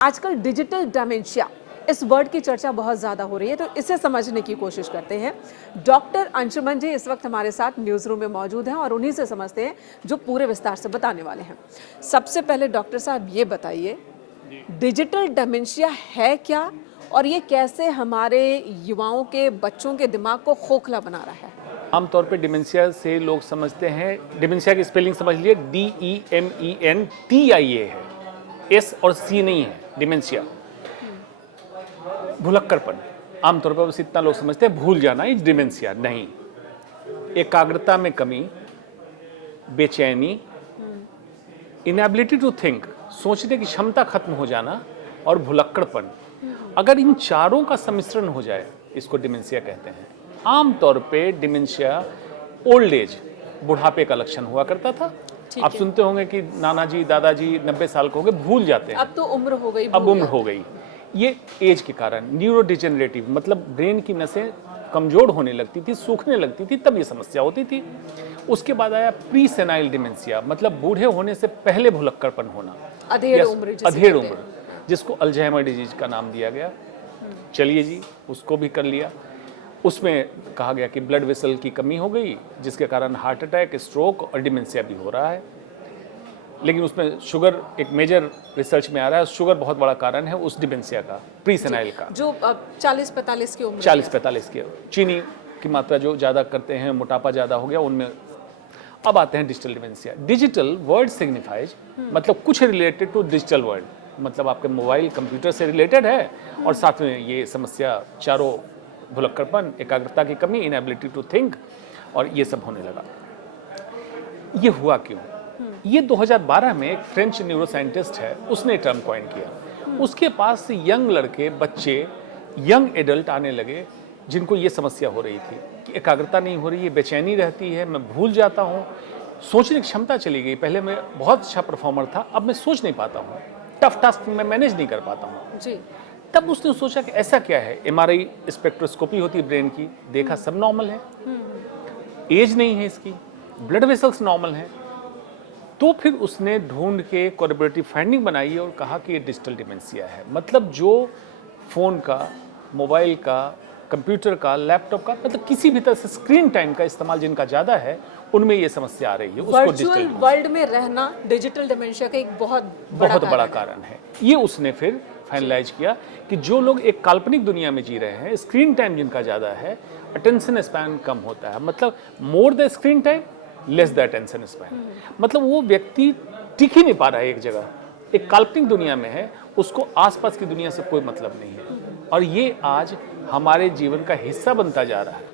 आजकल digital dementia इस word की चर्चा बहुत ज़्यादा हो रही है, तो इसे समझने की कोशिश करते हैं। डॉक्टर अंशुमन जी इस वक्त हमारे साथ न्यूज़ रूम में मौजूद हैं और उन्हीं से समझते हैं जो पूरे विस्तार से बताने वाले हैं। सबसे पहले डॉक्टर साहब ये बताइए, डिजिटल डिमेंशिया है क्या और ये कैसे हमारे युवाओं के बच्चों के दिमाग को खोखला बना रहा है? आमतौर पे डिमेंशिया से लोग समझते हैं, डिमेंशिया की स्पेलिंग समझ लिए, DEMENTIA है, S और C नहीं है। डिमेंशिया भुलक्कड़पन, आमतौर पर बस इतना लोग समझते हैं, भूल जाना इस डिमेंशिया नहीं। एकाग्रता में कमी, बेचैनी, इनएबिलिटी टू थिंक, सोचने की क्षमता खत्म हो जाना और भुलक्कड़पन, अगर इन चारों का सम्मिश्रण हो जाए इसको डिमेंशिया कहते हैं। आमतौर पे डिमेंशिया ओल्ड एज, बुढ़ापे का लक्षण हुआ करता था। आप सुनते होंगे कि नाना जी दादाजी 90 साल के हो गए, भूल जाते हैं। अब तो उम्र हो गई, अब उम्र हो गई। ये एज के कारण न्यूरो डिजेनरेटिव, मतलब ब्रेन की नसें कमजोर होने लगती थी, सूखने लगती थी, तब ये समस्या होती थी। उसके बाद आया प्री सेनाइल डिमेंशिया, मतलब बूढ़े होने से पहले भुलक्कड़पन होना, अधेड़ उम्र, अधेड़ उम्र, जिसको अल्जाइमर डिजीज का नाम दिया गया। चलिए जी, उसको भी कर लिया। उसमें कहा गया कि ब्लड वेसल की कमी हो गई, जिसके कारण हार्ट अटैक, स्ट्रोक और डिमेंशिया भी हो रहा है। लेकिन उसमें शुगर एक मेजर रिसर्च में आ रहा है, शुगर बहुत बड़ा कारण है उस डिमेंशिया का, प्री सेनाइल का। जो 40-45 की उम्र, 40-45 की चीनी की मात्रा जो ज़्यादा करते हैं, मोटापा ज़्यादा हो गया उनमें। अब आते हैं digital dementia. Digital word signifies, मतलब कुछ रिलेटेड टू डिजिटल वर्ल्ड, मतलब आपके मोबाइल कंप्यूटर से रिलेटेड है और साथ में ये समस्या चारों, भुलक्कड़पन, एकाग्रता की कमी, इनएबिलिटी टू थिंक, और ये सब होने लगा। ये हुआ क्यों? ये 2012 में एक फ्रेंच न्यूरोसाइंटिस्ट है, उसने टर्म कॉइन किया। उसके पास से यंग लड़के, बच्चे, यंग एडल्ट आने लगे जिनको ये समस्या हो रही थी कि एकाग्रता नहीं हो रही है, बेचैनी रहती है, मैं भूल जाता हूँ, सोचने की क्षमता चली गई। पहले मैं बहुत अच्छा परफॉर्मर था, अब मैं सोच नहीं पाता हूँ, टफ टास्क में मैनेज नहीं कर पाता हूँ जी। तब उसने सोचा कि ऐसा क्या है। MRI स्पेक्ट्रोस्कोपी होती है ब्रेन की, देखा सब नॉर्मल है, एज नहीं है इसकी, ब्लड वेसल्स नॉर्मल हैं। तो फिर उसने ढूंढ के कोलैबोरेटिव फाइंडिंग बनाई और कहा कि ये डिजिटल डिमेंशिया है। मतलब जो फ़ोन का, मोबाइल का, कंप्यूटर का, लैपटॉप का, मतलब किसी भी तरह से स्क्रीन टाइम का इस्तेमाल जिनका ज़्यादा है, उनमें ये समस्या आ रही है। उसको वर्चुअल वर्ल्ड में रहना डिजिटल डिमेंशिया का एक बहुत बड़ा कारण है। ये उसने फिर फाइनलाइज किया कि जो लोग एक काल्पनिक दुनिया में जी रहे हैं, स्क्रीन टाइम जिनका ज़्यादा है, अटेंशन स्पैन कम होता है, मतलब more the screen time less the attention span, मतलब वो व्यक्ति टिक ही नहीं पा रहा है एक जगह, एक काल्पनिक दुनिया में है, उसको आसपास की दुनिया से कोई मतलब नहीं है। और ये आज हमारे जीवन का हिस्सा बनता जा रहा है।